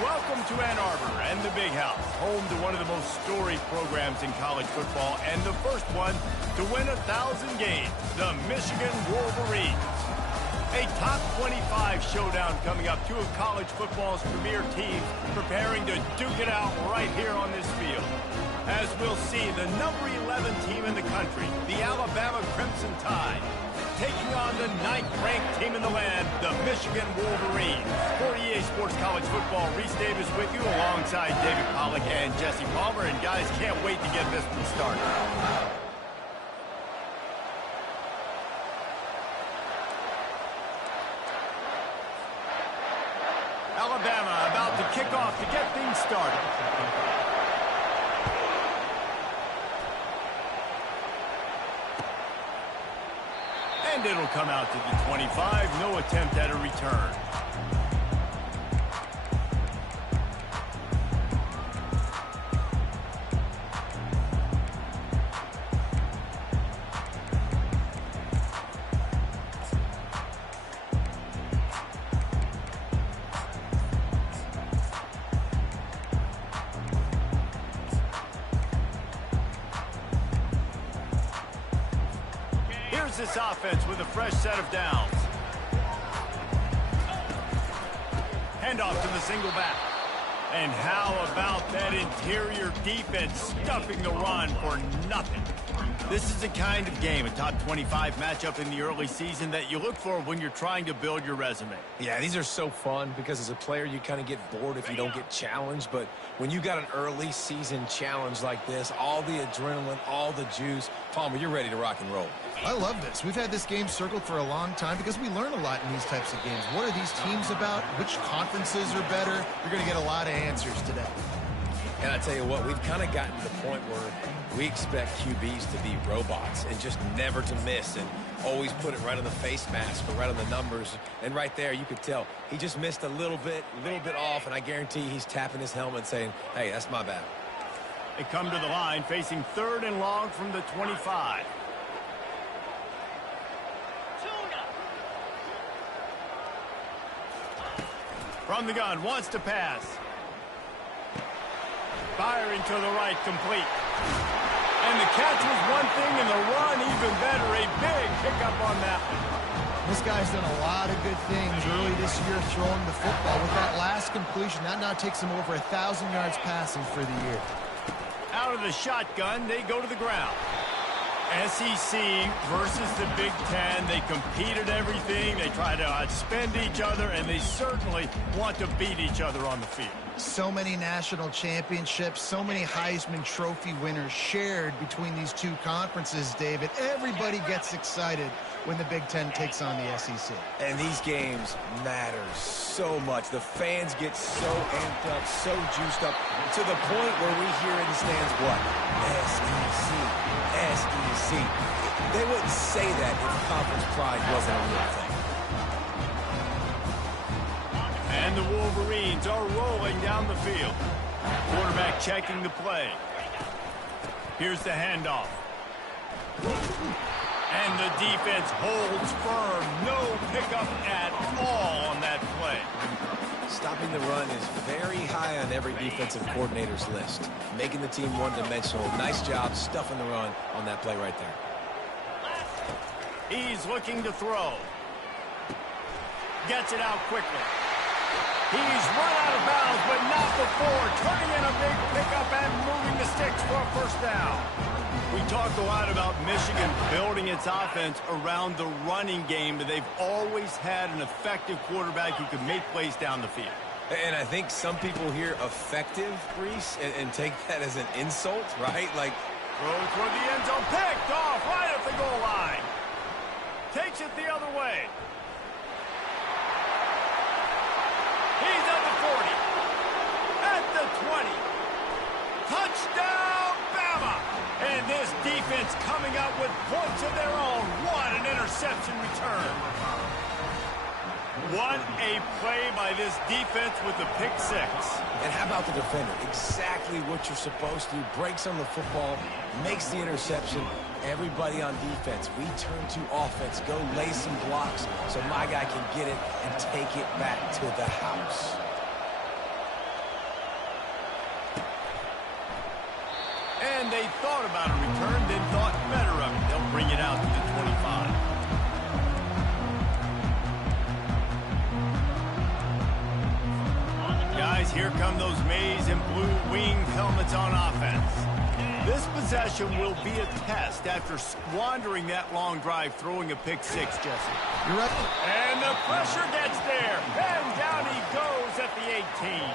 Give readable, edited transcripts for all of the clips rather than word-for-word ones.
Welcome to Ann Arbor and the Big House, home to one of the most storied programs in college football and the first one to win 1,000 games, the Michigan Wolverines. A top 25 showdown coming up, two of college football's premier teams preparing to duke it out right here on this field. As we'll see, the number 11 team in the country, the Alabama Crimson Tide, taking on the 9th-ranked team in the land, the Michigan Wolverines. For EA Sports College Football, Reese Davis with you alongside David Pollack and Jesse Palmer. And guys, can't wait to get this one started. Alabama about to kick off to get things started. And it'll come out to the 25. No attempt at a return. This offense with a fresh set of downs. Handoff to the single back. And how about that interior defense stuffing the run for nothing? This is the kind of game, a top 25 matchup in the early season, that you look for when you're trying to build your resume. Yeah, these are so fun because as a player, you kind of get bored if you don't get challenged. But when you got an early season challenge like this, all the adrenaline, all the juice, Palmer, you're ready to rock and roll. I love this. We've had this game circled for a long time because we learn a lot in these types of games. What are these teams about? Which conferences are better? You're going to get a lot of answers today. And I tell you what, we've kind of gotten to the point where we expect QBs to be robots and just never to miss and always put it right on the face mask or right on the numbers. And right there, you could tell he just missed a little bit off, and I guarantee he's tapping his helmet saying, hey, that's my bad. They come to the line facing 3rd and long from the 25. From the gun, wants to pass. Firing to the right, complete. And the catch was one thing, and the run even better. A big pickup on that one. This guy's done a lot of good things early this year throwing the football. With that last completion, that now takes him over 1,000 yards passing for the year. Out of the shotgun, they go to the ground. SEC versus the Big Ten. They compete at everything. They try to outspend each other, and they certainly want to beat each other on the field. So many national championships, so many Heisman Trophy winners shared between these two conferences, David. Everybody gets excited when the Big Ten takes on the SEC. And these games matter so much. The fans get so amped up, so juiced up, to the point where we hear in the stands, what? SEC, SEC. They wouldn't say that if conference pride wasn't a real thing. And the Wolverines are rolling down the field. Quarterback checking the play. Here's the handoff. And the defense holds firm. No pickup at all on that play. Stopping the run is very high on every defensive coordinator's list. Making the team one-dimensional. Nice job stuffing the run on that play right there. He's looking to throw. Gets it out quickly. He's run out of bounds, but not before. Turning in a big pickup and moving the sticks for a first down. We talked a lot about Michigan building its offense around the running game, but they've always had an effective quarterback who can make plays down the field. And I think some people hear effective, Reese, and take that as an insult, right? Like, throws toward the end zone, picked off right at the goal line. Takes it the other way. He's at the 40. At the 20. Touchdown, Bama! And this defense coming out with points of their own. What an interception return. What a play by this defense with the pick six. And how about the defender? Exactly what you're supposed to do. Breaks on the football, makes the interception. Everybody on defense, we turn to offense. Go lay some blocks so my guy can get it and take it back to the house. thought about a return, then thought better of it. They'll bring it out to the 25. Guys, here come those maize and blue winged helmets on offense. This possession will be a test after squandering that long drive, throwing a pick six, Jesse. You're right. And the pressure gets there. And down he goes at the 18.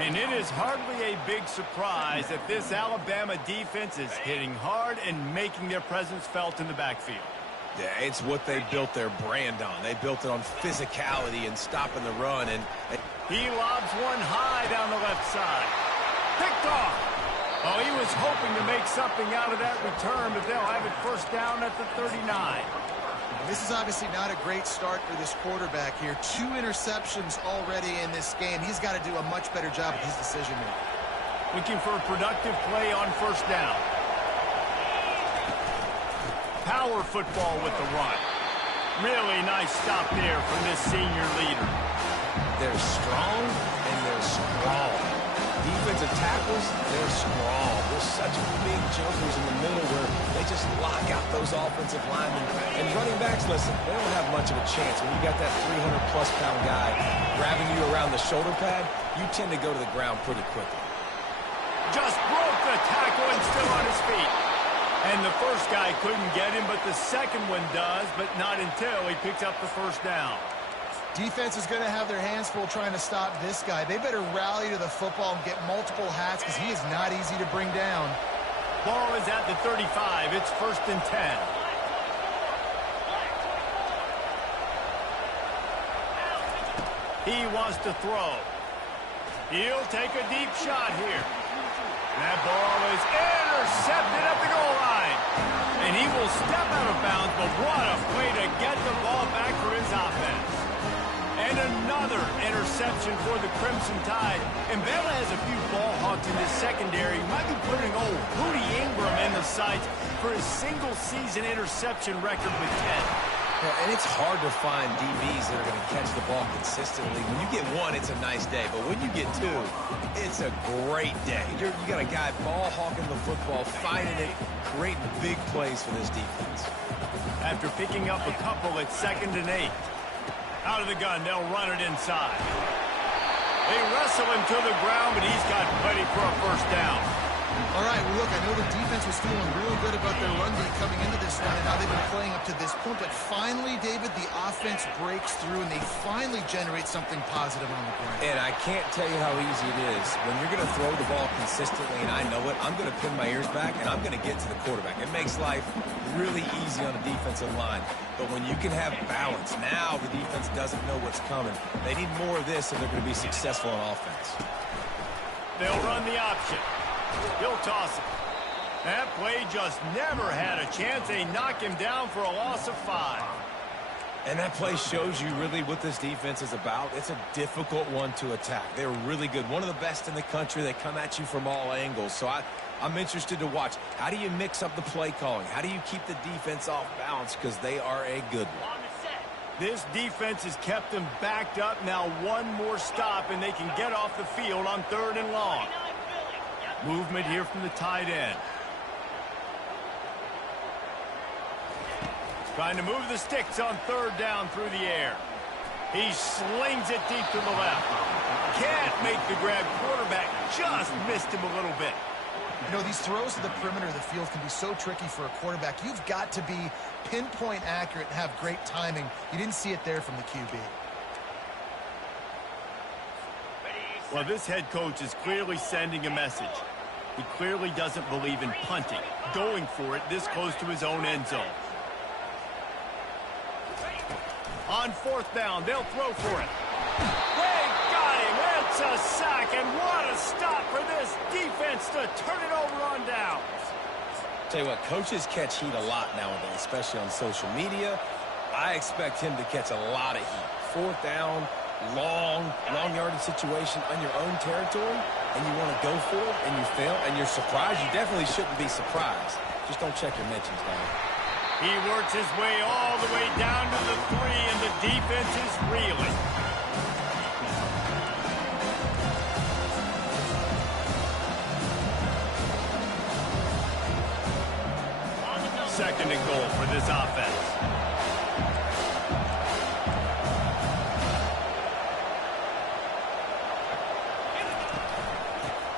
And it is hardly a big surprise that this Alabama defense is hitting hard and making their presence felt in the backfield. Yeah, it's what they built their brand on. They built it on physicality and stopping the run. And he lobs one high down the left side. Picked off. Oh, he was hoping to make something out of that return, but they'll have it first down at the 39. This is obviously not a great start for this quarterback here. 2 interceptions already in this game. He's got to do a much better job with his decision-making. Looking for a productive play on first down. Power football with the run. Really nice stop there from this senior leader. they're strong and they're strong. Defensive tackles, they're strong. There's such big jumpers in the middle where they just lock out those offensive linemen. And running backs, listen, they don't have much of a chance. When you got that 300-plus pound guy grabbing you around the shoulder pad, you tend to go to the ground pretty quickly. Just broke the tackle and still on his feet. And the first guy couldn't get him, but the second one does, but not until he picks up the first down. Defense is going to have their hands full trying to stop this guy. They better rally to the football and get multiple hats because he is not easy to bring down. Ball is at the 35. It's 1st and 10. He wants to throw. He'll take a deep shot here. That ball is intercepted at the goal line. And he will step out of bounds, but what a play to get the ball back for his offense. And another interception for the Crimson Tide. And Bama has a few ball hawks in this secondary. He might be putting old Rudy Ingram in the sights for his single-season interception record with 10. Yeah, and it's hard to find DBs that are going to catch the ball consistently. When you get one, it's a nice day. But when you get two, it's a great day. You got a guy ball hawking the football, finding it, creating big plays for this defense. After picking up a couple at 2nd and 8. Out of the gun, they'll run it inside. They wrestle him to the ground, but he's got plenty for a first down. All right, well, look, I know the defense was feeling real good about their run D coming into this one and how they've been playing up to this point. But finally, David, the offense breaks through and they finally generate something positive on the ground. And I can't tell you how easy it is. When you're going to throw the ball consistently, and I know it, I'm going to pin my ears back and I'm going to get to the quarterback. It makes life really easy on the defensive line. But when you can have balance, now the defense doesn't know what's coming. They need more of this if they're going to be successful on offense. They'll run the option. He'll toss it. That play just never had a chance. They knock him down for a loss of 5. And that play shows you really what this defense is about. It's a difficult one to attack. They're really good. One of the best in the country. They come at you from all angles. So I'm interested to watch. How do you mix up the play calling? How do you keep the defense off balance? Because they are a good one. This defense has kept them backed up. Now one more stop, and they can get off the field on 3rd and long. Movement here from the tight end. Trying to move the sticks on 3rd down through the air. He slings it deep to the left. Can't make the grab. Quarterback just missed him a little bit. You know, these throws to the perimeter of the field can be so tricky for a quarterback. You've got to be pinpoint accurate and have great timing. You didn't see it there from the QB. Well, this head coach is clearly sending a message. He clearly doesn't believe in punting, going for it this close to his own end zone. On 4th down, they'll throw for it. They got him. It's a sack, and what a stop for this defense to turn it over on downs. Tell you what, coaches catch heat a lot nowadays, especially on social media. I expect him to catch a lot of heat. 4th down, long yardage situation on your own territory, and you want to go for it, and you fail, and you're surprised. You definitely shouldn't be surprised. Just don't check your mentions down. He works his way all the way down to the 3, and the defense is reeling. 2nd and goal for this offense.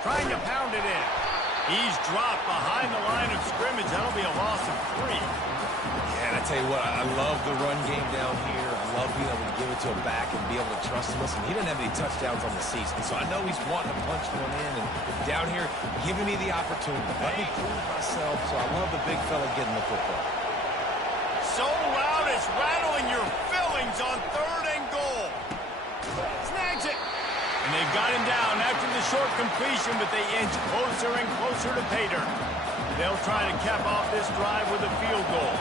Trying to pound it in. He's dropped behind the line of scrimmage. That'll be a loss of 3. Yeah, and I tell you what, I love the run game down here. I love being able to give it to him back and be able to trust him. Listen, he didn't have any touchdowns on the season, so I know he's wanting to punch one in. And down here, giving me the opportunity. Let me prove myself, so I love the big fella getting the football. So loud it's rattling your fillings on 3rd and goal. Snags it. And they've got him down after the short completion, but they inch closer and closer to pay dirt. They'll try to cap off this drive with a field goal.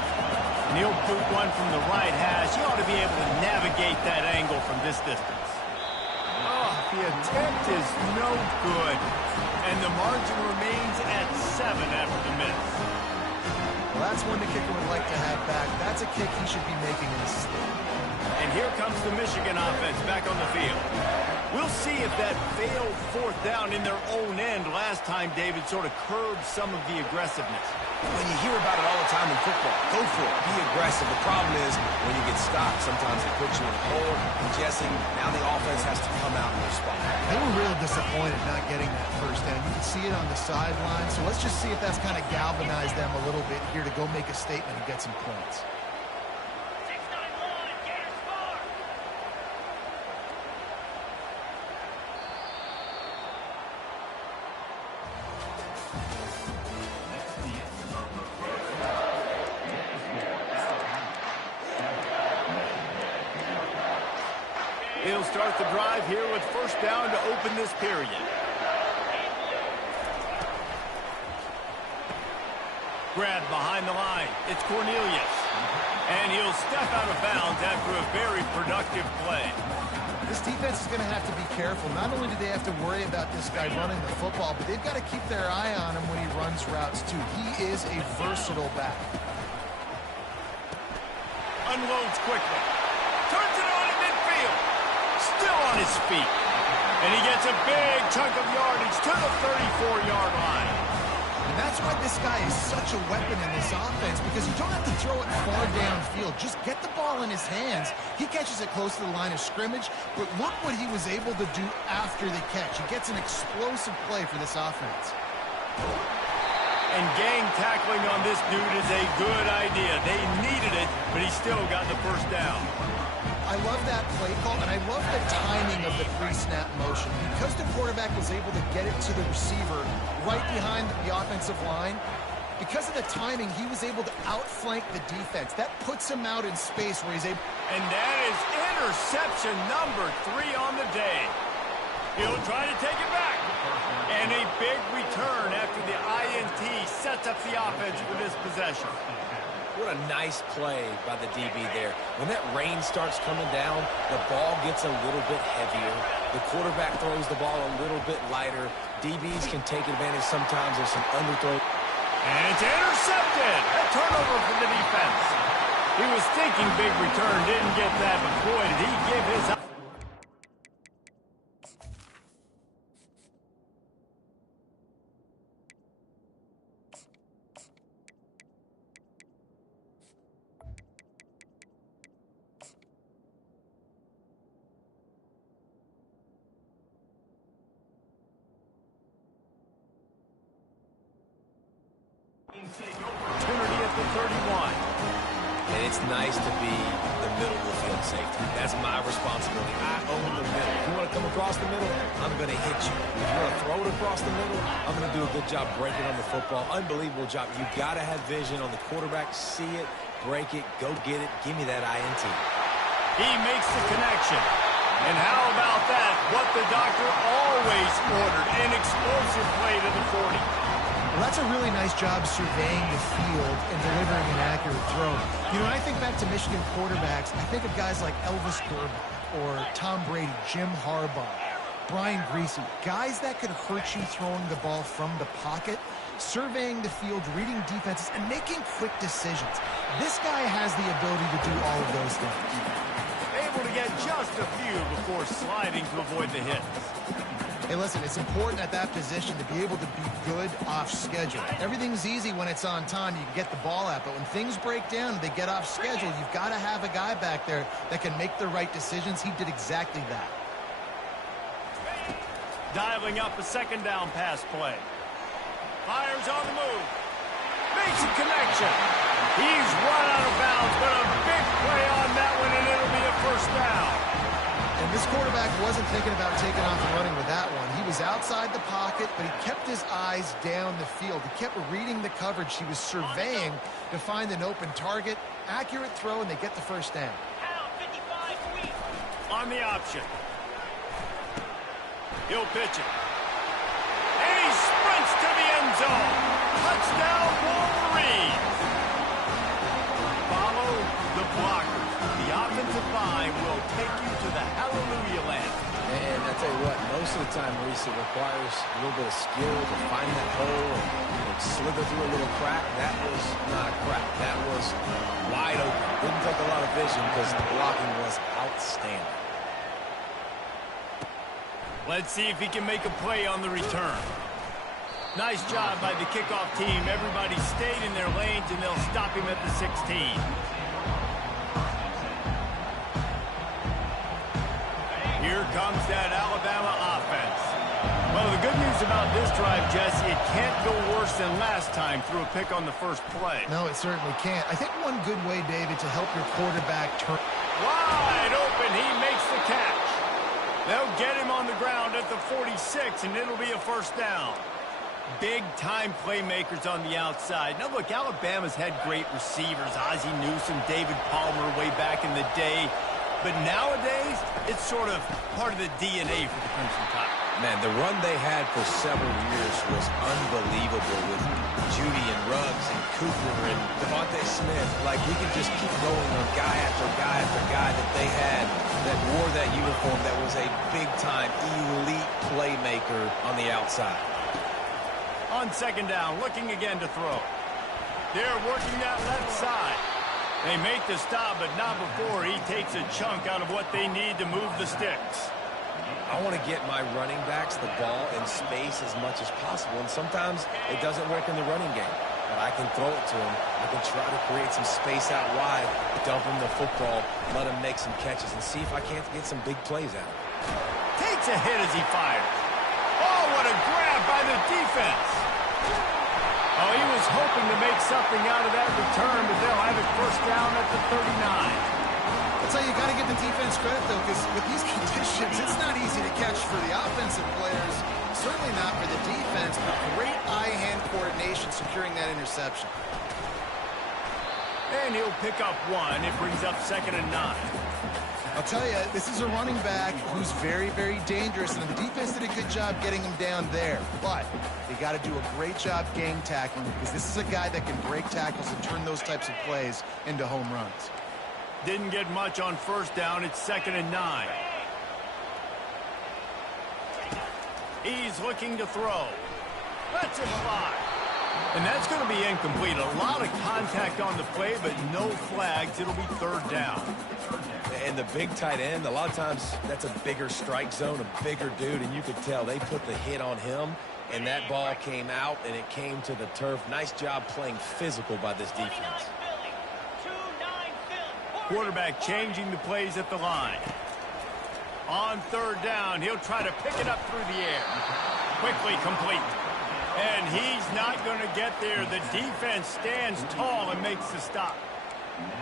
And he'll boot one from the right hash. He ought to be able to navigate that angle from this distance. Oh, the attempt is no good. And the margin remains at 7 after the miss. Well, that's one the kicker would like to have back. That's a kick he should be making in his sleep. And here comes the Michigan offense back on the field. We'll see if that failed 4th down in their own end last time, David, sort of curbed some of the aggressiveness. When you hear about it all the time in football, go for it. Be aggressive. The problem is when you get stopped, sometimes it puts you in a hole. And Jesse, now the offense has to come out and respond. They were real disappointed not getting that 1st down. You can see it on the sideline. So let's just see if that's kind of galvanized them a little bit here to go make a statement and get some points. He'll start the drive here with 1st down to open this period. Grabbed behind the line. It's Cornelius. And he'll step out of bounds after a very productive play. This defense is going to have to be careful. Not only do they have to worry about this guy running the football, but they've got to keep their eye on him when he runs routes, too. He is a versatile back. Unloads quickly. Turns it on in midfield. Still on his feet. And he gets a big chunk of yardage to the 34-yard line. And that's why this guy is such a weapon in this offense, because you don't have to throw it far downfield. Just get the ball in his hands. He catches it close to the line of scrimmage, but look what he was able to do after the catch. He gets an explosive play for this offense. And gang tackling on this dude is a good idea. They needed it, but he still got the 1st down. I love that play call, and I love the timing of the pre-snap motion. Because the quarterback was able to get it to the receiver right behind the offensive line, because of the timing, he was able to outflank the defense. That puts him out in space where he's able... And that is interception number 3 on the day. He'll try to take it back. And a big return after the INT sets up the offense for this possession. What a nice play by the DB there. When that rain starts coming down, the ball gets a little bit heavier. The quarterback throws the ball a little bit lighter. DBs can take advantage sometimes of some underthrow. And it's intercepted. A turnover for the defense. He was thinking big return, didn't get that, but boy, did he give his... opportunity at the 31. And it's nice to be the middle of the field safety. That's my responsibility. I own the middle. If you want to come across the middle, I'm going to hit you. If you want to throw it across the middle, I'm going to do a good job breaking on the football. Unbelievable job. You've got to have vision on the quarterback. See it, break it, go get it. Give me that INT. He makes the connection. And how about that? What the doctor always ordered, an explosive play to the 40. Well, that's a really nice job surveying the field and delivering an accurate throw. You know, when I think back to Michigan quarterbacks, I think of guys like Elvis Gerber or Tom Brady, Jim Harbaugh, Brian Griese, guys that could hurt you throwing the ball from the pocket, surveying the field, reading defenses, and making quick decisions. This guy has the ability to do all of those things. Able to get just a few before sliding to avoid the hits. Hey, listen, it's important at that position to be able to be good off schedule. Everything's easy when it's on time. You can get the ball out, but when things break down and they get off schedule, you've got to have a guy back there that can make the right decisions. He did exactly that. Dialing up a second down pass play. Fires on the move. Makes a connection. He's run out of bounds, but a big play on that one, and it'll be a first down. And this quarterback wasn't thinking about taking off and running with that one. He was outside the pocket, but he kept his eyes down the field. He kept reading the coverage. He was surveying to find an open target. Accurate throw, and they get the first down. On the option. He'll pitch it. And he sprints to the end zone. Touchdown, Wolverines. Follow the blockers. The offensive line will take you to the hallelujah land. And I tell you what, most of the time, Reese, it requires a little bit of skill to find that hole and slither through a little crack. That was not a crack. That was wide open. Didn't take a lot of vision because the blocking was outstanding. Let's see if he can make a play on the return. Nice job by the kickoff team. Everybody stayed in their lanes, and they'll stop him at the 16. Here comes that Alabama offense. Well, the good news about this drive, Jesse, it can't go worse than last time through a pick on the first play. No, it certainly can't. I think one good way, David, to help your quarterback turn. Wide open, he makes the catch. They'll get him on the ground at the 46, and it'll be a first down. Big-time playmakers on the outside. Now, look, Alabama's had great receivers. Ozzie Newsome, David Palmer way back in the day. But nowadays, it's sort of part of the DNA for the Crimson Tide. Man, the run they had for several years was unbelievable with Judy and Ruggs and Cooper and Devontae Smith. Like, we could just keep going on guy after guy after guy that they had that wore that uniform that was a big-time elite playmaker on the outside. On second down, looking again to throw. They're working that left side. They make the stop, but not before he takes a chunk out of what they need to move the sticks. I want to get my running backs the ball in space as much as possible, and sometimes it doesn't work in the running game. But I can throw it to him. I can try to create some space out wide, dump him the football, let him make some catches, and see if I can't get some big plays out of him. Takes a hit as he fires. Oh, what a grab by the defense. Oh, he was hoping to make something out of that return, but they'll have it first down at the 39. I'll tell you, got to give the defense credit, though, because with these conditions, it's not easy to catch for the offensive players. Certainly not for the defense, but great eye-hand coordination securing that interception. And he'll pick up one. It brings up 2nd and 9. I'll tell you, this is a running back who's very, very dangerous, and the defense did a good job getting him down there. But they got to do a great job gang tackling, because this is a guy that can break tackles and turn those types of plays into home runs. Didn't get much on first down. It's 2nd and 9. He's looking to throw. Lets it fly. And that's going to be incomplete. A lot of contact on the play, but no flags. It'll be 3rd down. And the big tight end, a lot of times that's a bigger strike zone, a bigger dude, and you could tell they put the hit on him, and that ball came out, and it came to the turf. Nice job playing physical by this defense. Quarterback changing the plays at the line. On 3rd down, he'll try to pick it up through the air. Quickly complete. And he's not going to get there. The defense stands tall and makes the stop.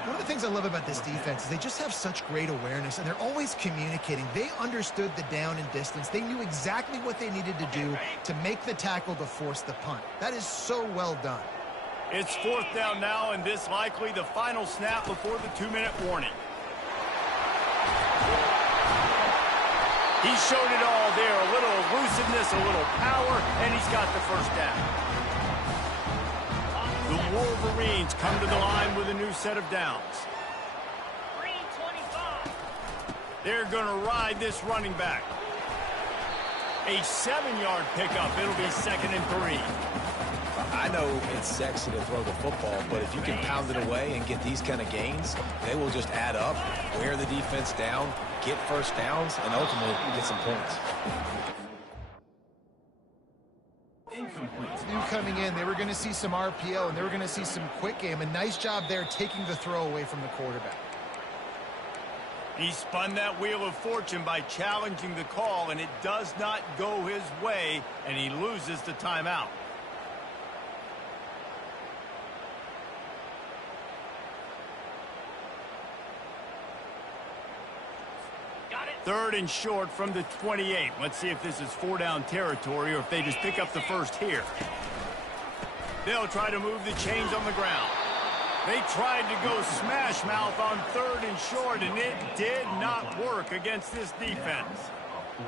One of the things I love about this defense is they just have such great awareness, and they're always communicating. They understood the down and distance. They knew exactly what they needed to do to make the tackle to force the punt. That is so well done. It's 4th down now, and this likely the final snap before the 2-minute warning. He showed it all there. A little elusiveness, a little power, and he's got the first down. The Wolverines come to the line with a new set of downs. They're going to ride this running back. A 7-yard pickup. It'll be 2nd and 3. I know it's sexy to throw the football, but if you can pound it away and get these kind of gains, they will just add up, wear the defense down, get first downs, and ultimately get some points. coming in. They were going to see some RPO, and they were going to see some quick game. A nice job there taking the throw away from the quarterback. He spun that wheel of fortune by challenging the call, and it does not go his way, and he loses the timeout. Third and short from the 28. Let's see if this is 4-down territory or if they just pick up the first here. They'll try to move the chains on the ground. They tried to go smash mouth on third and short, and it did not work against this defense.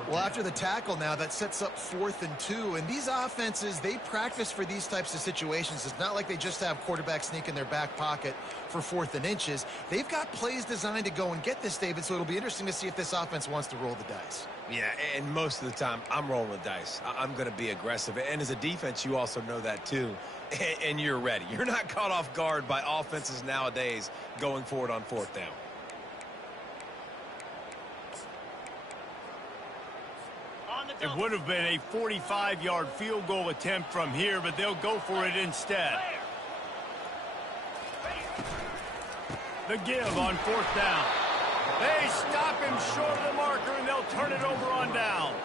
Well, after the tackle now, that sets up 4th and 2. And these offenses, they practice for these types of situations. It's not like they just have quarterback sneak in their back pocket for 4th and inches. They've got plays designed to go and get this, David, so it'll be interesting to see if this offense wants to roll the dice. Yeah, and most of the time, I'm rolling the dice. I'm going to be aggressive. And as a defense, you also know that too. And you're ready. You're not caught off guard by offenses nowadays going forward on 4th down. It would have been a 45-yard field goal attempt from here, but they'll go for it instead. The give on 4th down. They stop him short of the marker, and they'll turn it over on downs.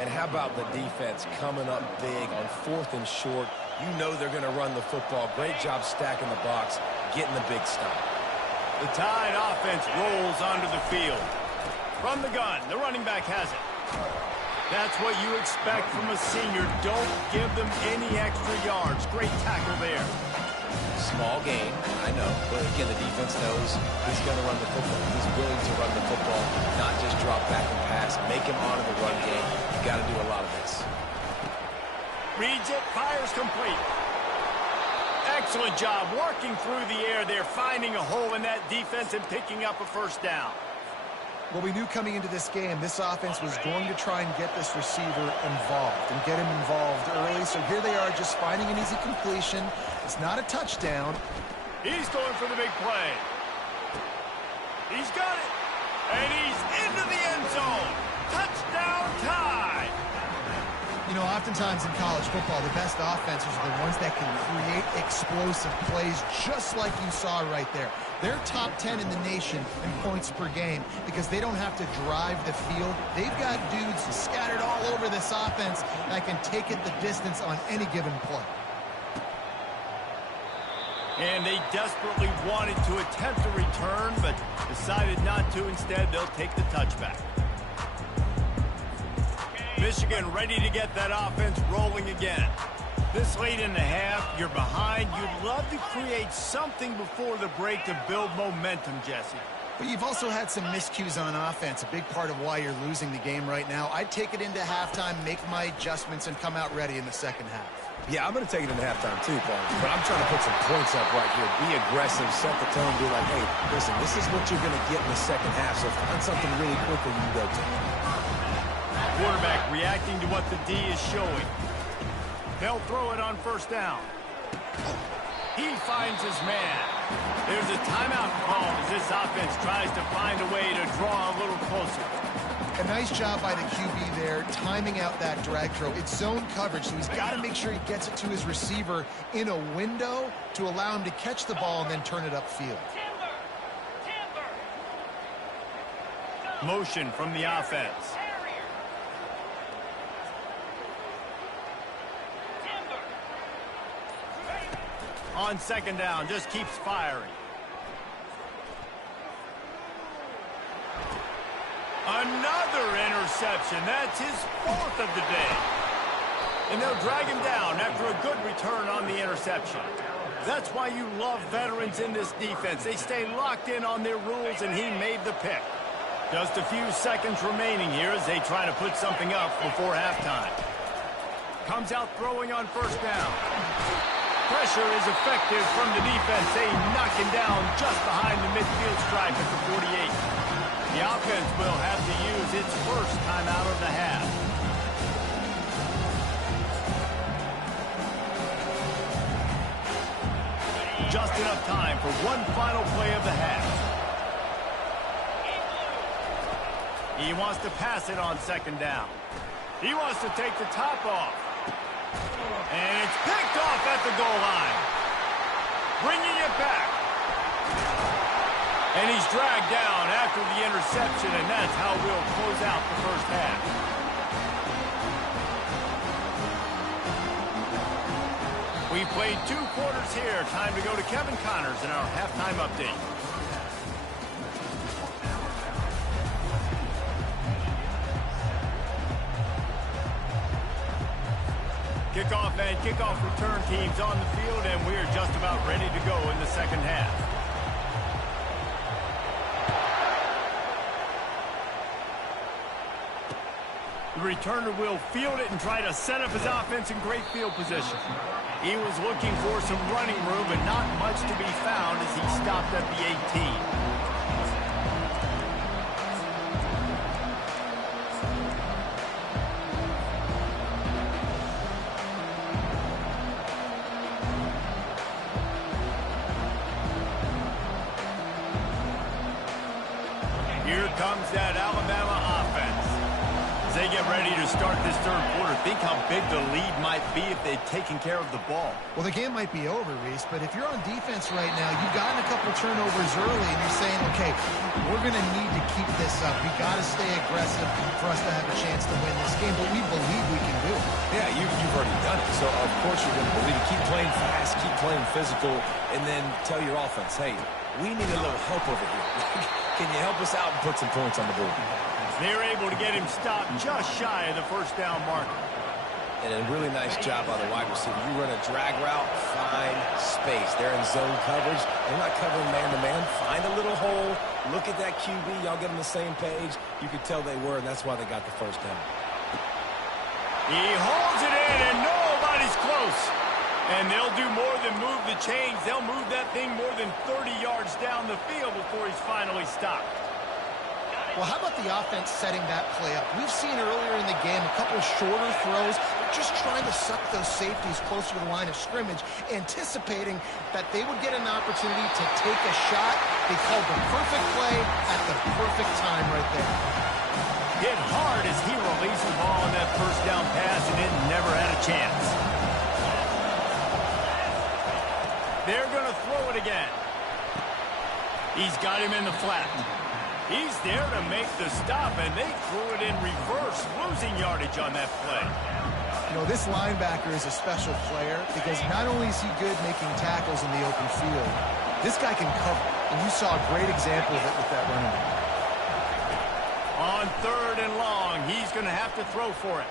And how about the defense coming up big on 4th and short? You know they're going to run the football. Great job stacking the box, getting the big stop. The Tide offense rolls onto the field. From the gun, the running back has it. That's what you expect from a senior. Don't give them any extra yards. Great tackle there. Small gain, I know. But again, the defense knows he's going to run the football. He's willing to run the football, not just drop back and pass. Make him honor the run game. You got to do a lot of this. Reads it, fires complete. Excellent job working through the air there, finding a hole in that defense and picking up a first down. Well, we knew coming into this game, this offense was going to try and get this receiver involved and get him involved early. So here they are just finding an easy completion. It's not a touchdown. He's going for the big play. He's got it. And he's into the end zone. Touchdown Tide. You know, oftentimes in college football, the best offenses are the ones that can create explosive plays just like you saw right there. They're top 10 in the nation in points per game because they don't have to drive the field. They've got dudes scattered all over this offense that can take it the distance on any given play. And they desperately wanted to attempt a return, but decided not to. Instead, they'll take the touchback. Michigan ready to get that offense rolling again. This late in the half, you're behind. You'd love to create something before the break to build momentum, Jesse. But you've also had some miscues on offense, a big part of why you're losing the game right now. I'd take it into halftime, make my adjustments, and come out ready in the second half. Yeah, I'm going to take it into halftime too, Paul. But I'm trying to put some points up right here. Be aggressive, set the tone, be like, hey, listen, this is what you're going to get in the second half, so find something really quickly you can go to. Quarterback reacting to what the D is showing. They'll throw it on first down. He finds his man. There's a timeout called as this offense tries to find a way to draw a little closer. A nice job by the QB there, timing out that drag throw. It's zone coverage, so he's got to make sure he gets it to his receiver in a window to allow him to catch the ball and then turn it upfield. Motion from the offense. On second down, just keeps firing. Another interception. That's his 4th of the day. And they'll drag him down after a good return on the interception. That's why you love veterans in this defense. They stay locked in on their rules, and he made the pick. Just a few seconds remaining here as they try to put something up before halftime. Comes out throwing on first down. Pressure is effective from the defense. They knock him down just behind the midfield stripe at the 48. The offense will have to use its first timeout of the half. Just enough time for one final play of the half. He wants to pass it on second down. He wants to take the top off. And it's picked off at the goal line. Bringing it back. And he's dragged down after the interception, and that's how we'll close out the first half. We played 2 quarters here. Time to go to Kevin Connors in our halftime update. Kickoff and kickoff return teams on the field, and we're just about ready to go in the second half. The returner will field it and try to set up his offense in great field position. He was looking for some running room, but not much to be found as he stopped at the 18. Here comes that Alabama offense. As they get ready to start this third quarter, think how big the lead might be if they'd taken care of the ball. Well, the game might be over, Reese, but if you're on defense right now, you've gotten a couple turnovers early, and you're saying, okay, we're going to need to keep this up. We got to stay aggressive for us to have a chance to win this game, but we believe we can do it. Yeah, you've already done it, so of course you're going to believe it. Keep playing fast, keep playing physical, and then tell your offense, hey, we need a little help over here. Can you help us out and put some points on the board? They're able to get him stopped just shy of the first down marker. And a really nice job by the wide receiver. You run a drag route, find space. They're in zone coverage. They're not covering man-to-man. Find a little hole. Look at that QB. Y'all get on the same page. You could tell they were, and that's why they got the first down. He holds it in, and nobody's close. And they'll do more than move the chains. They'll move that thing more than 30 yards down the field before he's finally stopped. Well, how about the offense setting that play up? We've seen earlier in the game a couple shorter throws, just trying to suck those safeties closer to the line of scrimmage, anticipating that they would get an opportunity to take a shot. They called the perfect play at the perfect time right there. Hit hard as he released the ball on that first down pass, and it never had a chance. They're going to throw it again. He's got him in the flat. He's there to make the stop, and they threw it in reverse, losing yardage on that play. You know, this linebacker is a special player because not only is he good making tackles in the open field, this guy can cover, and you saw a great example of it with that running back. On 3rd and long, he's going to have to throw for it.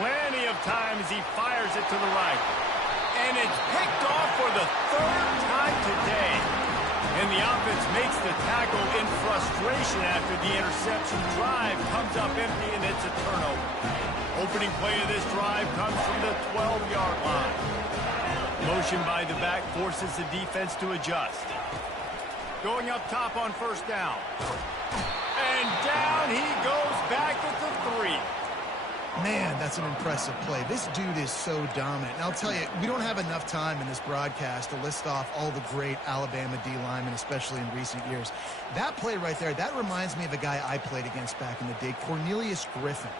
Plenty of time as he fires it to the right. And it's picked off for the 3rd time today. And the offense makes the tackle in frustration after the interception. Drive comes up empty, and it's a turnover. Opening play of this drive comes from the 12-yard line. Motion by the back forces the defense to adjust. Going up top on first down. And down he goes back at the 3. Man, that's an impressive play. This dude is so dominant. And I'll tell you, we don't have enough time in this broadcast to list off all the great Alabama D linemen, especially in recent years. That play right there, that reminds me of a guy I played against back in the day, Cornelius Griffin,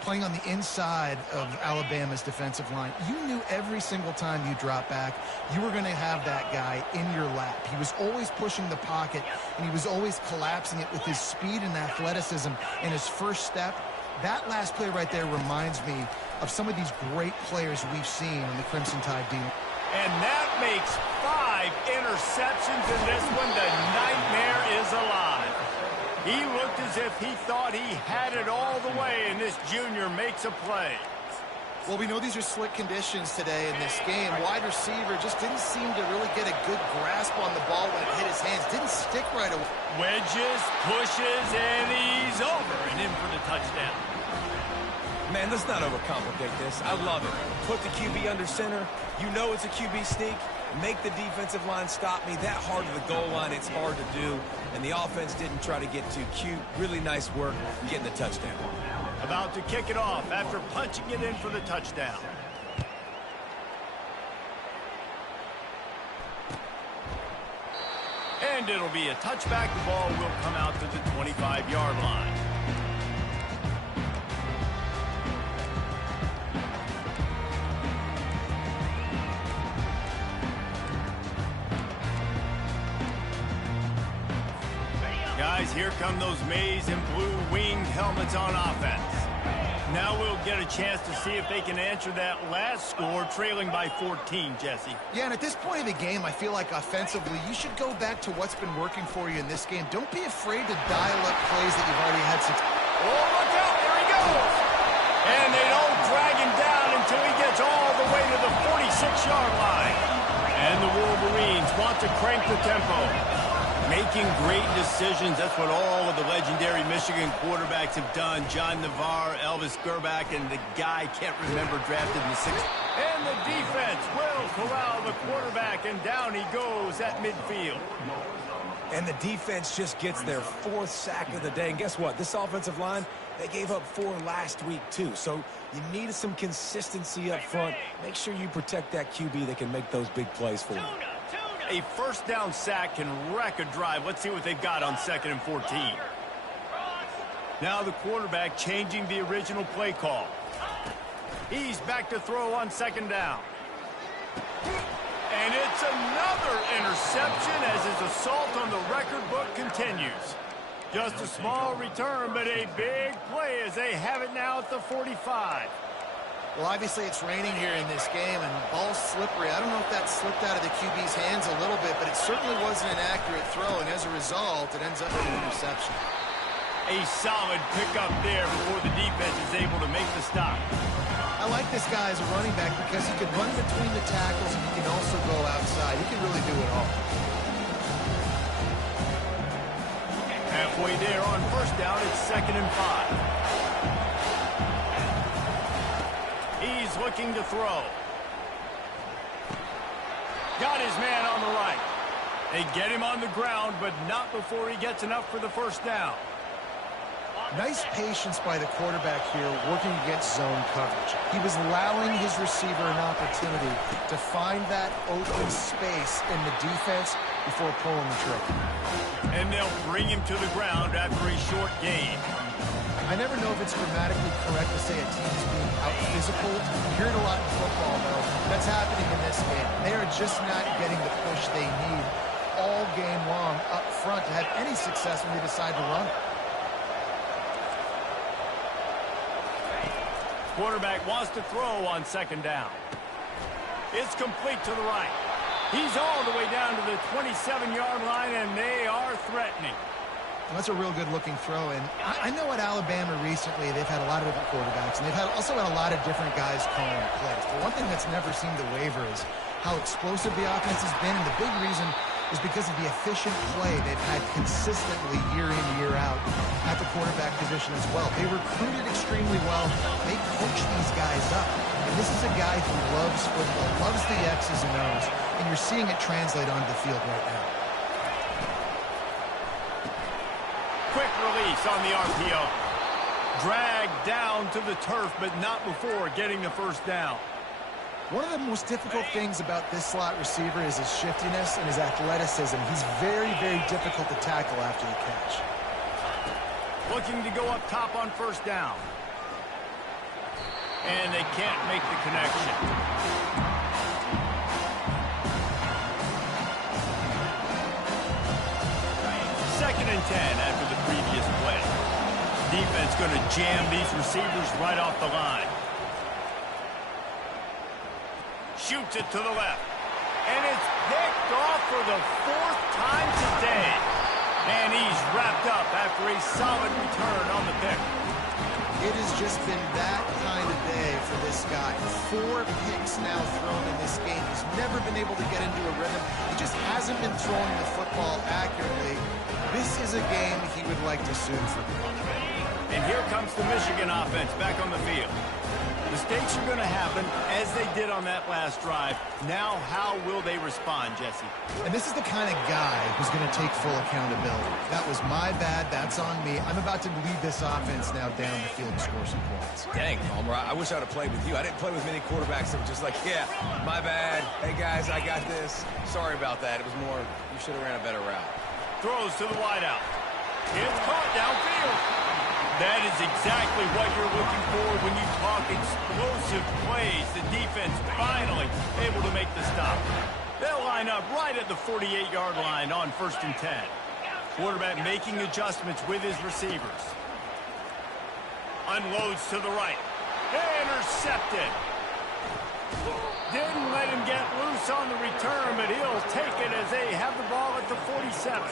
playing on the inside of Alabama's defensive line. You knew every single time you dropped back, you were going to have that guy in your lap. He was always pushing the pocket, and he was always collapsing it with his speed and athleticism in his first step. That last play right there reminds me of some of these great players we've seen on the Crimson Tide team. And that makes 5 interceptions in this one. The nightmare is alive. He looked as if he thought he had it all the way, and this junior makes a play. Well, we know these are slick conditions today in this game. Wide receiver just didn't seem to really get a good grasp on the ball when it hit his hands. Didn't stick right away. Wedges, pushes, and he's over and in for the touchdown. Man, let's not overcomplicate this. I love it. Put the QB under center. You know it's a QB sneak. Make the defensive line stop me. That hard to the goal line, it's hard to do. And the offense didn't try to get too cute. Really nice work getting the touchdown. About to kick it off after punching it in for the touchdown. And it'll be a touchback. The ball will come out to the 25-yard line. guys, here come those maize and blue winged helmets on offense. Now we'll get a chance to see if they can answer that last score, trailing by 14, Jesse. Yeah, and at this point of the game, I feel like offensively, you should go back to what's been working for you in this game. Don't be afraid to dial up plays that you've already had success. Oh, look out, there he goes! And they don't drag him down until he gets all the way to the 46-yard line. And the Wolverines want to crank the tempo. Making great decisions, that's what all of the legendary Michigan quarterbacks have done. John Navarre, Elvis Gerbach, and the guy can't remember drafted in the 6th. And the defense will corral the quarterback, and down he goes at midfield. And the defense just gets their 4th sack of the day. And guess what? This offensive line, they gave up 4 last week, too. So you need some consistency up front. Make sure you protect that QB that can make those big plays for you. A first down sack can wreck a drive. Let's see what they've got on 2nd and 14. Now the quarterback changing the original play call. He's back to throw on 2nd down. And it's another interception as his assault on the record book continues. Just a small return, but a big play as they have it now at the 45. Well, obviously it's raining here in this game, and ball's slippery. I don't know if that slipped out of the QB's hands a little bit, but it certainly wasn't an accurate throw, and as a result, it ends up with an interception. A solid pickup there before the defense is able to make the stop. I like this guy as a running back because he can run between the tackles, and he can also go outside. He can really do it all. Halfway there on first down, it's 2nd and 5. He's looking to throw. Got his man on the right. They get him on the ground, but not before he gets enough for the first down. Nice patience by the quarterback here working against zone coverage. He was allowing his receiver an opportunity to find that open space in the defense before pulling the trigger. And they'll bring him to the ground after a short gain. I never know if it's grammatically correct to say a team's being out-physical. You hear it a lot in football, though. That's happening in this game. They are just not getting the push they need all game long up front to have any success when they decide to run. Quarterback wants to throw on 2nd down. It's complete to the right. He's all the way down to the 27-yard line, and they are threatening. Well, that's a real good-looking throw, and I know at Alabama recently they've had a lot of different quarterbacks, and they've also had a lot of different guys calling plays. But one thing that's never seemed to waver is how explosive the offense has been, and the big reason is because of the efficient play they've had consistently year in, year out at the quarterback position as well. They recruited extremely well. They coach these guys up. And this is a guy who loves football, loves the X's and O's, and you're seeing it translate onto the field right now. Quick release on the RPO. Dragged down to the turf, but not before getting the first down. One of the most difficult things about this slot receiver is his shiftiness and his athleticism. He's very, very difficult to tackle after the catch. Looking to go up top on first down. And they can't make the connection. 2nd and 10 after the previous play. Defense going to jam these receivers right off the line. Shoots it to the left. And it's picked off for the 4th time today. And he's wrapped up after a solid return on the pick. It has just been that kind of day for this guy. 4 picks now thrown in this game. He's never been able to get into a rhythm. He just hasn't been throwing the football accurately. This is a game he would like to soon forget. And here comes the Michigan offense back on the field. Mistakes are going to happen, as they did on that last drive. Now, how will they respond, Jesse? And this is the kind of guy who's going to take full accountability. That was my bad. That's on me. I'm about to lead this offense now down the field and score some points. Dang, Homer, I wish I would have played with you. I didn't play with many quarterbacks that were just like, yeah, my bad. Hey, guys, I got this. Sorry about that. It was more, you should have ran a better route. Throws to the wideout. It's caught downfield. That is exactly what you're looking for when you talk explosive plays. The defense finally able to make the stop. They'll line up right at the 48-yard line on 1st and 10. Quarterback making adjustments with his receivers. Unloads to the right. Intercepted. Didn't let him get loose on the return, but he'll take it as they have the ball at the 47.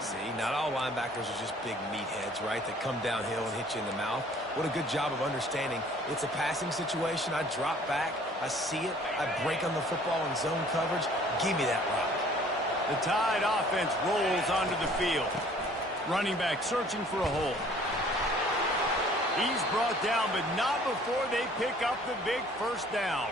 See, not all linebackers are just big meatheads, right, that come downhill and hit you in the mouth. What a good job of understanding. It's a passing situation. I drop back. I see it. I break on the football in zone coverage. Give me that rock. The Tide offense rolls onto the field. Running back searching for a hole. He's brought down, but not before they pick up the big first down.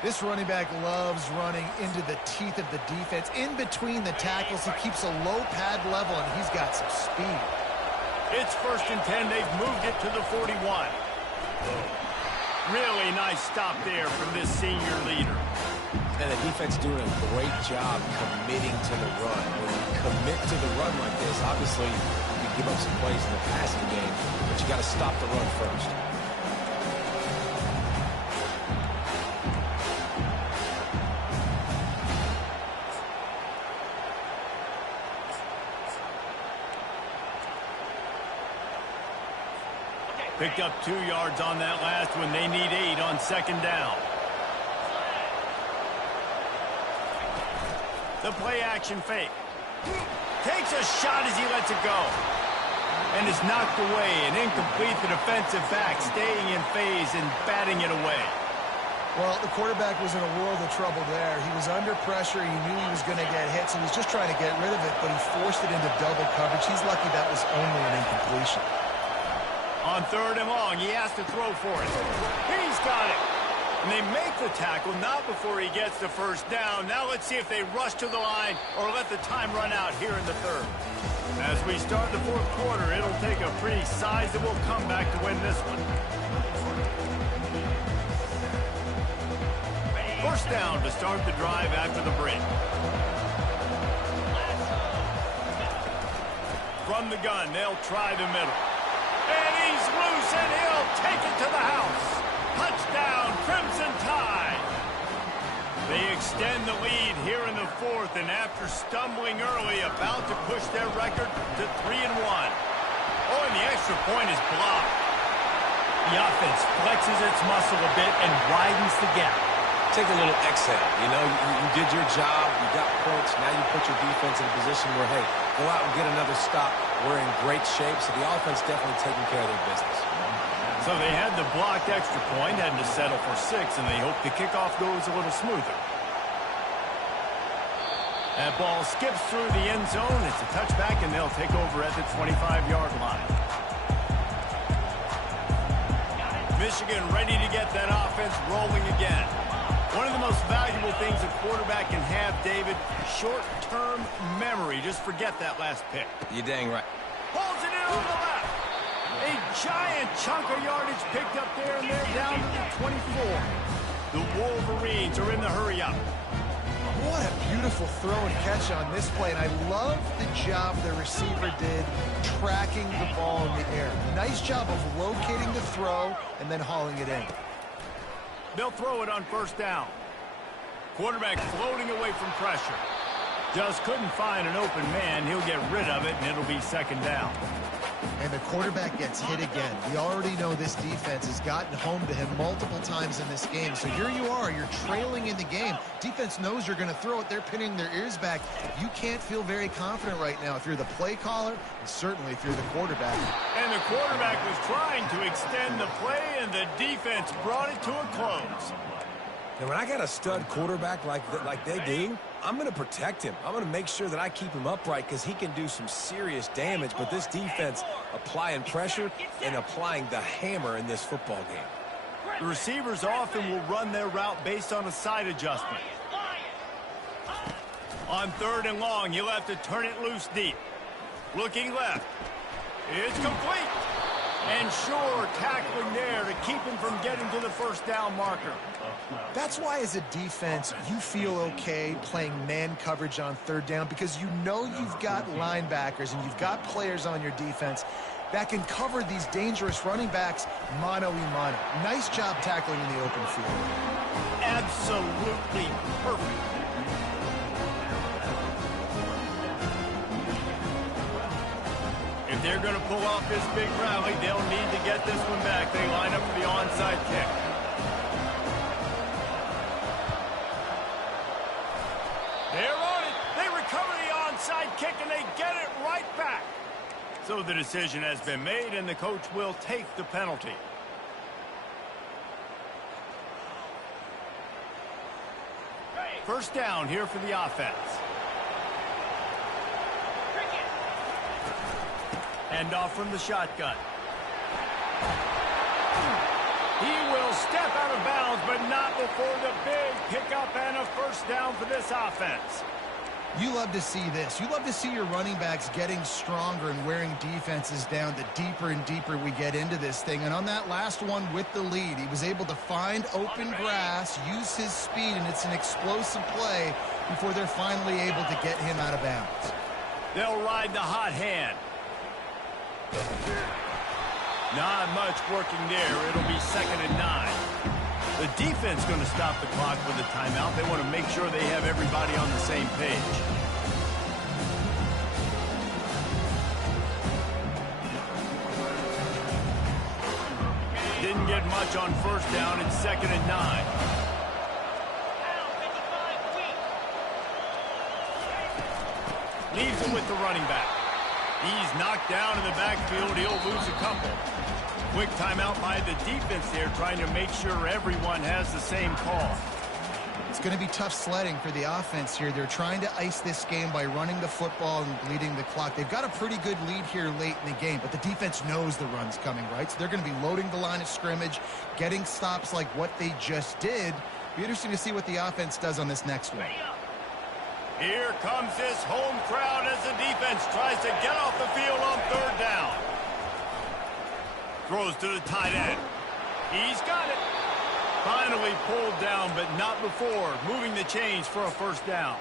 This running back loves running into the teeth of the defense. In between the tackles, he keeps a low pad level, and he's got some speed. It's 1st and 10. They've moved it to the 41. Really nice stop there from this senior leader. And the defense doing a great job committing to the run. When you commit to the run like this, obviously you can give up some plays in the passing game, but you got to stop the run first. Picked up 2 yards on that last one. They need 8 on 2nd down. The play action fake. Takes a shot as he lets it go. And is knocked away and incomplete. The defensive back staying in phase and batting it away. Well, the quarterback was in a world of trouble there. He was under pressure. He knew he was going to get hit, so he was just trying to get rid of it, but he forced it into double coverage. He's lucky that was only an incompletion. On 3rd and long, he has to throw for it. He's got it. And they make the tackle, not before he gets the first down. Now let's see if they rush to the line or let the time run out here in the 3rd. As we start the 4th quarter, it'll take a pretty sizable comeback to win this one. First down to start the drive after the break. From the gun, they'll try the middle. And he's loose, and he'll take it to the house. Touchdown, Crimson Tide. They extend the lead here in the 4th, and after stumbling early, about to push their record to 3-1. Oh, and the extra point is blocked. The offense flexes its muscle a bit and widens the gap. Take a little exhale. You know, you did your job. You got points. Now you put your defense in a position where, hey, go out and get another stop. We're in great shape, so the offense definitely taking care of their business. So they had the blocked extra point, had to settle for 6, and they hope the kickoff goes a little smoother. That ball skips through the end zone. It's a touchback, and they'll take over at the 25-yard line. Michigan ready to get that offense rolling again. One of the most valuable things a quarterback can have, David, short-term memory. Just forget that last pick. You're dang right. Pulls it in on the left. A giant chunk of yardage picked up there, and they're down to the 24. The Wolverines are in the hurry-up. What a beautiful throw and catch on this play, and I love the job the receiver did tracking the ball in the air. Nice job of locating the throw and then hauling it in. They'll throw it on first down. Quarterback floating away from pressure. Just couldn't find an open man. He'll get rid of it, and it'll be 2nd down. And the quarterback gets hit again. We already know this defense has gotten home to him multiple times in this game. So here you are, you're trailing in the game. Defense knows you're going to throw it. They're pinning their ears back. You can't feel very confident right now if you're the play caller, and certainly if you're the quarterback. And the quarterback was trying to extend the play, and the defense brought it to a close. And when I got a stud quarterback like they do, I'm going to protect him. I'm going to make sure that I keep him upright because he can do some serious damage. But this defense applying pressure and applying the hammer in this football game. The receivers often will run their route based on a side adjustment. On 3rd and long, he'll have to turn it loose deep. Looking left. It's complete. And sure, tackling there to keep him from getting to the first down marker. That's why as a defense, you feel okay playing man coverage on 3rd down because you know you've got linebackers and you've got players on your defense that can cover these dangerous running backs mano-a-mano. Nice job tackling in the open field. Absolutely perfect. they're going to pull off this big rally. They'll need to get this one back. They line up for the onside kick. They're on it. They recover the onside kick, and they get it right back. So the decision has been made, and the coach will take the penalty. First down here for the offense. Hand off from the shotgun. He will step out of bounds, but not before the big pickup and a first down for this offense. You love to see this. You love to see your running backs getting stronger and wearing defenses down the deeper and deeper we get into this thing. And on that last one with the lead, he was able to find open grass, use his speed, and it's an explosive play before they're finally able to get him out of bounds. They'll ride the hot hand. Not much working there. It'll be 2nd and 9. The defense going to stop the clock with a timeout. They want to make sure they have everybody on the same page. Didn't get much on first down. It's 2nd and 9. Leaves him with the running back. He's knocked down in the backfield. He'll lose a couple. Quick timeout by the defense there, trying to make sure everyone has the same call. It's going to be tough sledding for the offense here. They're trying to ice this game by running the football and bleeding the clock. They've got a pretty good lead here late in the game, but the defense knows the run's coming, right? So they're going to be loading the line of scrimmage, getting stops like what they just did. Be interesting to see what the offense does on this next one. Here comes this home crowd as the defense tries to get off the field on 3rd down. Throws to the tight end. He's got it. Finally pulled down, but not before moving the chains for a first down.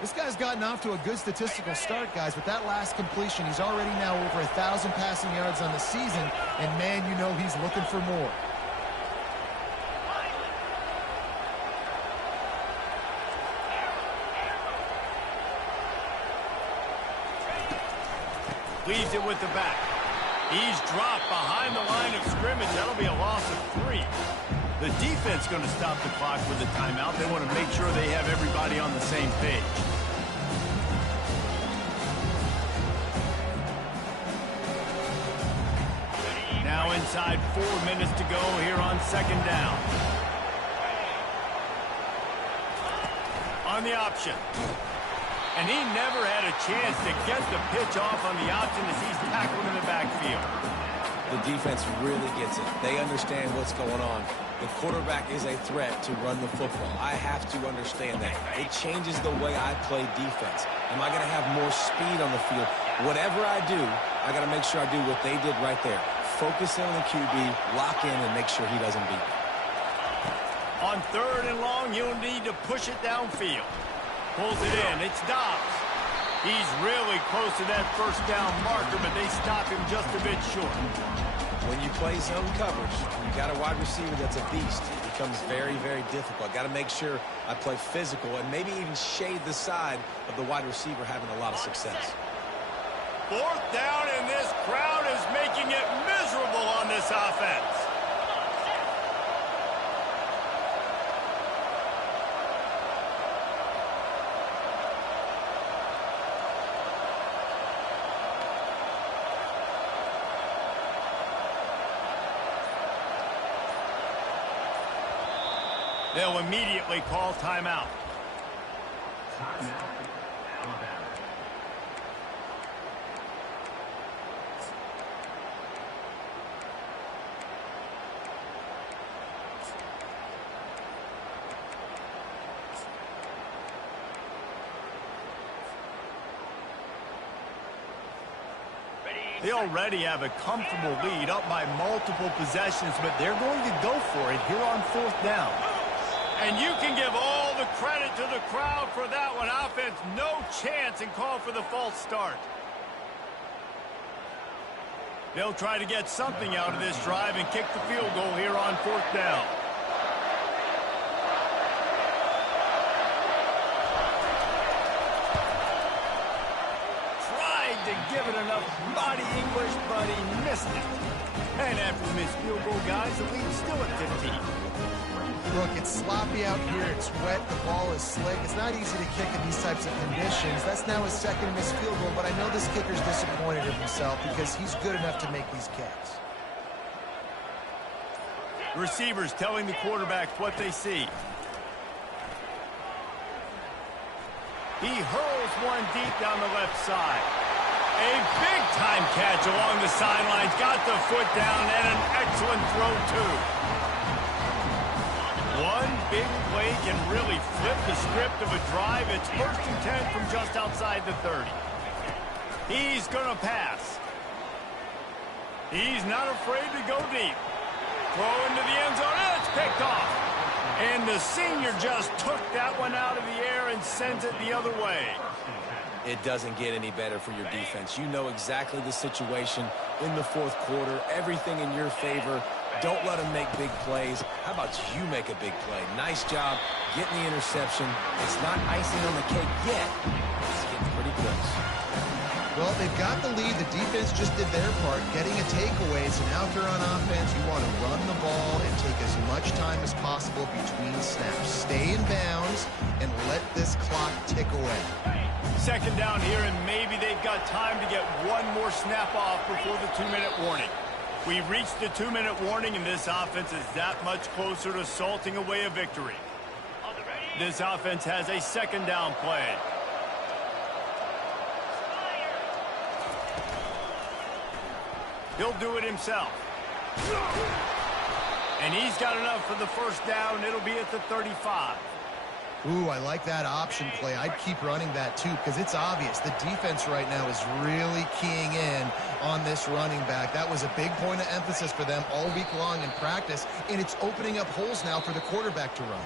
This guy's gotten off to a good statistical start, guys. With that last completion, he's already now over 1,000 passing yards on the season, and man, you know he's looking for more. Leaves it with the back. He's dropped behind the line of scrimmage. That'll be a loss of 3. The defense going to stop the clock with a timeout. They want to make sure they have everybody on the same page. Now inside 4 minutes to go here on 2nd down. On the option. And he never had a chance to get the pitch off on the option as he's tackled in the backfield. The defense really gets it. They understand what's going on. The quarterback is a threat to run the football. I have to understand that. It changes the way I play defense. Am I going to have more speed on the field? Whatever I do, I got to make sure I do what they did right there. Focus in on the QB, lock in, and make sure he doesn't beat me. On 3rd and long, you'll need to push it downfield. Pulls it in. It's Dobbs. He's really close to that first down marker, but they stop him just a bit short. When you play zone coverage, you got a wide receiver that's a beast. It becomes very, very difficult. Got to make sure I play physical and maybe even shade the side of the wide receiver having a lot of success. 4th down, and this crowd is making it miserable on this offense. They'll immediately call timeout. They already have a comfortable lead up by multiple possessions, but they're going to go for it here on 4th down. And you can give all the credit to the crowd for that one. Offense, no chance, and call for the false start. They'll try to get something out of this drive and kick the field goal here on 4th down. Tried to given enough body English, but he missed it. And after the missed field goal, guys, the lead's still at 15. Look, it's sloppy out here. It's wet. The ball is slick. It's not easy to kick in these types of conditions. That's now his second missed field goal, but I know this kicker's disappointed in himself because he's good enough to make these kicks. Receivers telling the quarterbacks what they see. He hurls one deep down the left side. A big-time catch along the sidelines. Got the foot down and an excellent throw, too. One big play can really flip the script of a drive. It's 1st and 10 from just outside the 30. He's going to pass. He's not afraid to go deep. Throw into the end zone, and it's picked off. And the senior just took that one out of the air and sends it the other way. It doesn't get any better for your defense. You know exactly the situation in the 4th quarter. Everything in your favor. Don't let them make big plays. How about you make a big play? Nice job getting the interception. It's not icing on the cake yet. It's getting pretty close. Well, they've got the lead. The defense just did their part, getting a takeaway. So now if they're on offense, you want to run the ball and take as much time as possible between snaps. Stay in bounds and let this clock tick away. 2nd down here, and maybe they've got time to get one more snap off before the 2-minute warning. We've reached the 2-minute warning, and this offense is that much closer to salting away a victory. This offense has a 2nd down play. He'll do it himself. And he's got enough for the 1st down. It'll be at the 35. Ooh, I like that option play. I'd keep running that, too, because it's obvious. The defense right now is really keying in on this running back. That was a big point of emphasis for them all week long in practice, and it's opening up holes now for the quarterback to run.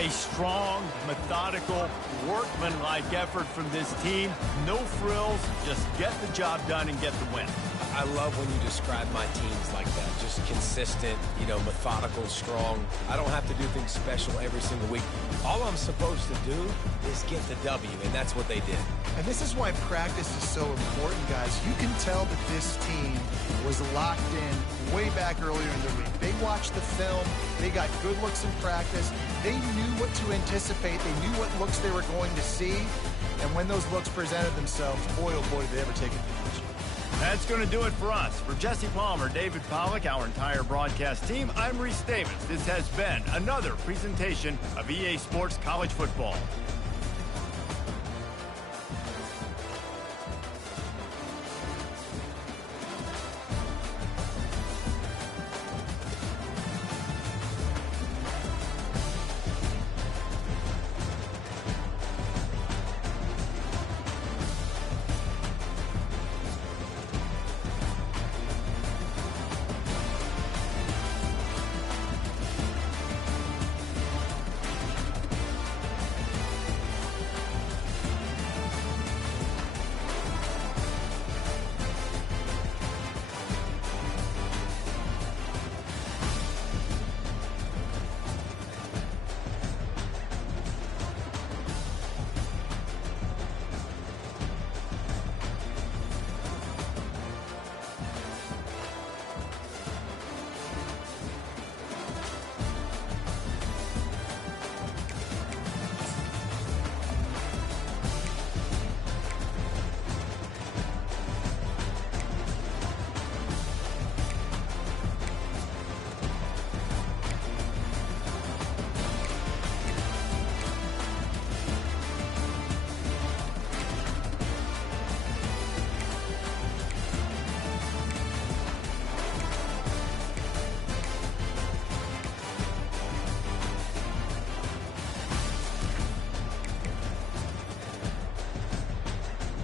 A strong, methodical, workmanlike effort from this team. No frills, just get the job done and get the win. I love when you describe my teams like that. Just consistent, methodical, strong. I don't have to do things special every single week. All I'm supposed to do is get the W, and that's what they did. And this is why practice is so important, guys. You can tell that this team was locked in way back earlier in the week. They watched the film. They got good looks in practice. They knew what to anticipate. They knew what looks they were going to see. And when those looks presented themselves, boy, oh boy, did they ever take advantage. That's going to do it for us. For Jesse Palmer, David Pollack, our entire broadcast team, I'm Reese Davis. This has been another presentation of EA Sports College Football.